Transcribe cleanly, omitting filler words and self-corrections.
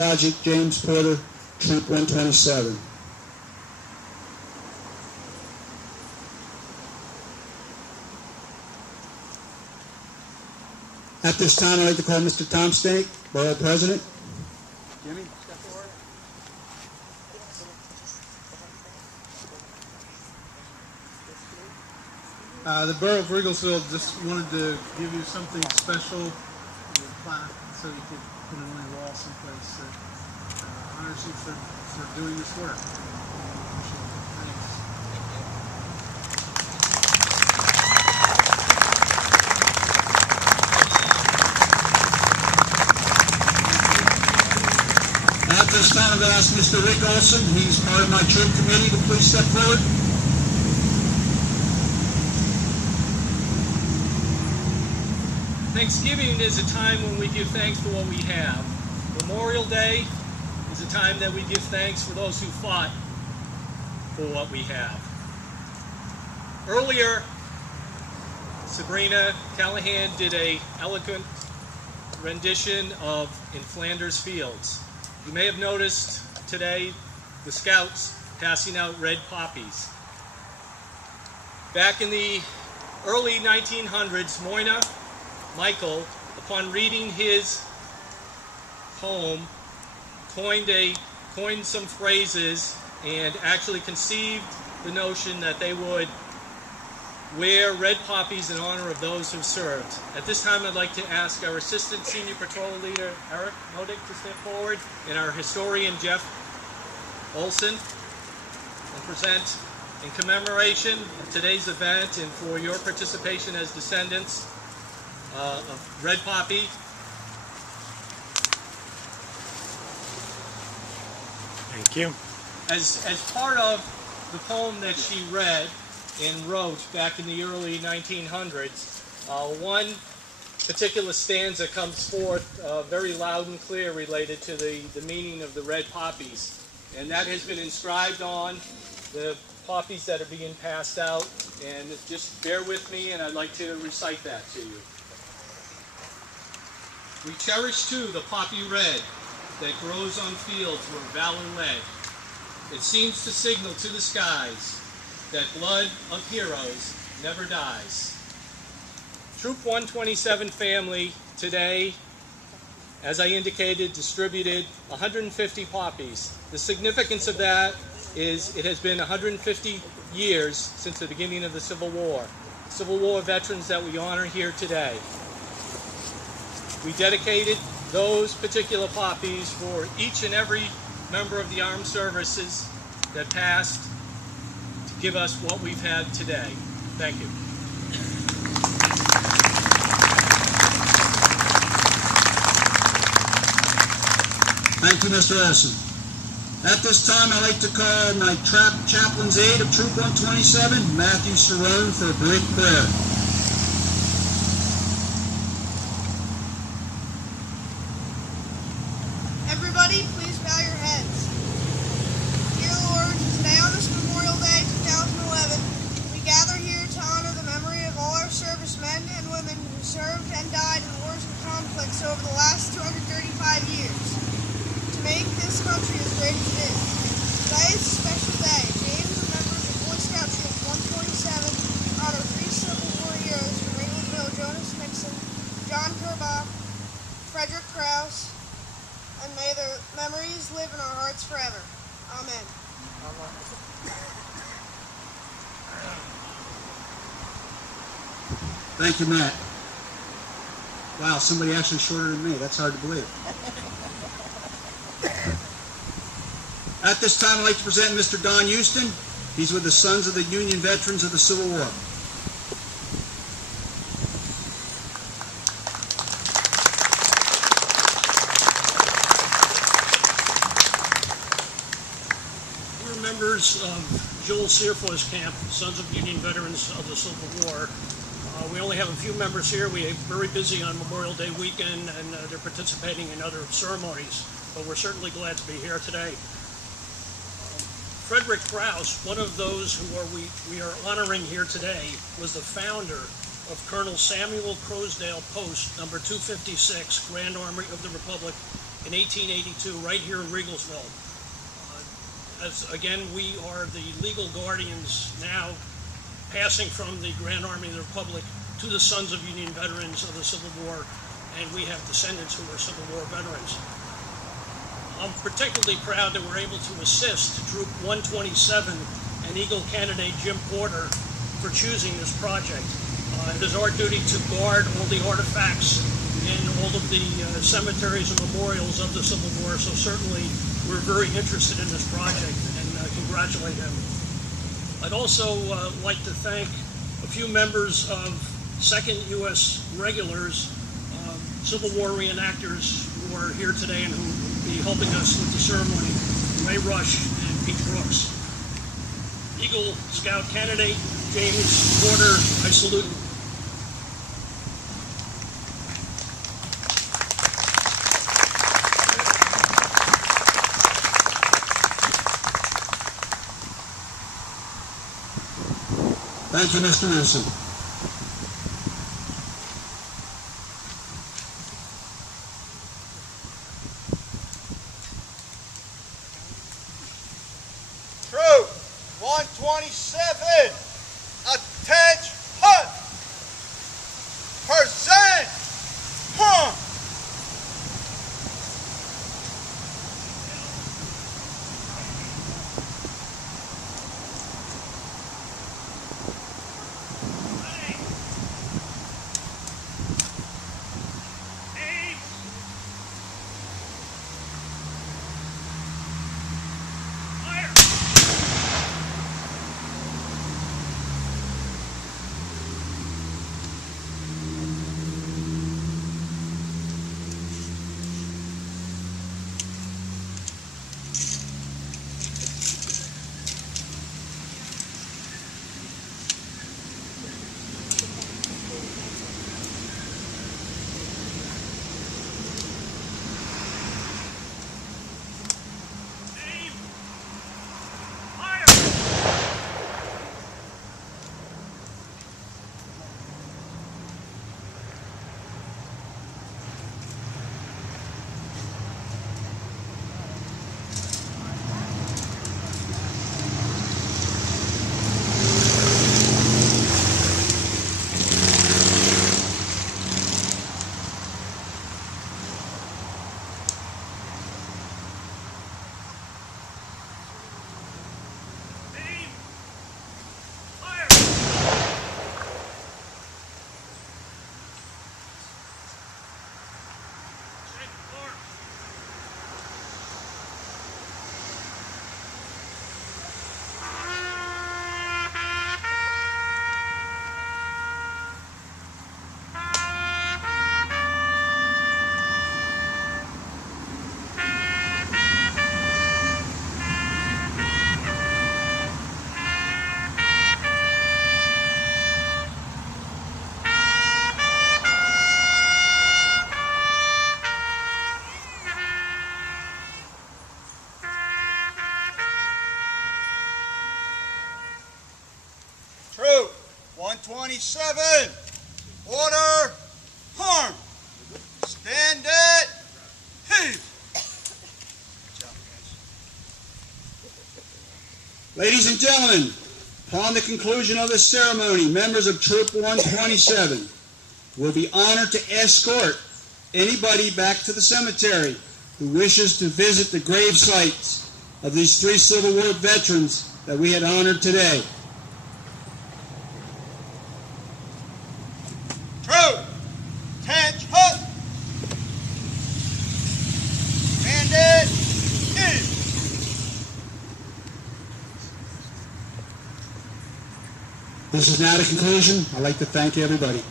Sergeant James Porter, Troop 127. At this time, I'd like to call Mr. Tom Stake, Borough President. Jimmy, step forward. The Borough of Riegelsville just wanted to give you something special, a plaque, so you could put it on your wall someplace that honors you for doing this work. Thanks. At this time, I'm going to ask Mr. Rick Olson, he's part of my troop committee, to please step forward. Thanksgiving is a time when we give thanks for what we have. Memorial Day is a time that we give thanks for those who fought for what we have. Earlier, Sabrina Callahan did an eloquent rendition of In Flanders Fields. You may have noticed today the Scouts passing out red poppies. Back in the early 1900s, Moyna Michael, upon reading his poem, coined some phrases and actually conceived the notion that they would wear red poppies in honor of those who served. At this time, I'd like to ask our Assistant Senior Patrol Leader, Eric Modick, to step forward, and our historian, Jeff Olson, and present in commemoration of today's event and for your participation as descendants of red poppy. Thank you. As part of the poem that she read and wrote back in the early 1900s, one particular stanza comes forth very loud and clear related to the meaning of the red poppies. And that has been inscribed on the poppies that are being passed out. And just bear with me, and I'd like to recite that to you. We cherish too the poppy red that grows on fields where valor led. It seems to signal to the skies that blood of heroes never dies. Troop 127 family today, as I indicated, distributed 150 poppies. The significance of that is it has been 150 years since the beginning of the Civil War. Civil War veterans that we honor here today. We dedicated those particular poppies for each and every member of the armed services that passed to give us what we've had today. Thank you. Thank you, Mr. Olson. At this time, I'd like to call my chaplain's aide of Troop 127, Matthew Cerrone, for a brief prayer. Everybody, please bow your heads. Dear Lord, today on this Memorial Day 2011, we gather here to honor the memory of all our servicemen and women who served and died in wars and conflicts over the last 235 years to make this country as great as it is. Today is a special day. Names and members of Boy Scout Troop 127 honor 3 Civil War heroes from Riegelsville: Jonas Nixon, John Kerbach, Frederick Krause, and may their memories live in our hearts forever. Amen. Thank you, Matt. Wow, somebody actually shorter than me. That's hard to believe. At this time, I'd like to present Mr. Don Houston. He's with the Sons of the Union Veterans of the Civil War. Members of Joel Searfoy's camp, Sons of Union Veterans of the Civil War. We only have a few members here. We are very busy on Memorial Day weekend, and they're participating in other ceremonies, but we're certainly glad to be here today. Frederick Krause, one of those who we are honoring here today, was the founder of Colonel Samuel Crosdale Post, number 256, Grand Army of the Republic, in 1882 right here in Riegelsville. As again, we are the legal guardians now, passing from the Grand Army of the Republic to the Sons of Union Veterans of the Civil War, and we have descendants who are Civil War veterans. I'm particularly proud that we're able to assist Troop 127 and Eagle candidate Jim Porter for choosing this project. It is our duty to guard all the artifacts in all of the cemeteries and memorials of the Civil War, so certainly we're very interested in this project and congratulate him. I'd also like to thank a few members of 2nd U.S. Regulars, Civil War reenactors who are here today and who will be helping us with the ceremony, Ray Rush and Pete Brooks. Eagle Scout candidate James Porter, I salute you. Thank you, Mr. Wilson. Troop 127, attention, present, Troop 127, order, arm, stand at, heave. Good job, guys. Ladies and gentlemen, upon the conclusion of this ceremony, members of Troop 127 will be honored to escort anybody back to the cemetery who wishes to visit the grave sites of these 3 Civil War veterans that we had honored today. Troop, attention, stand at, heave. This is now the conclusion. I'd like to thank everybody.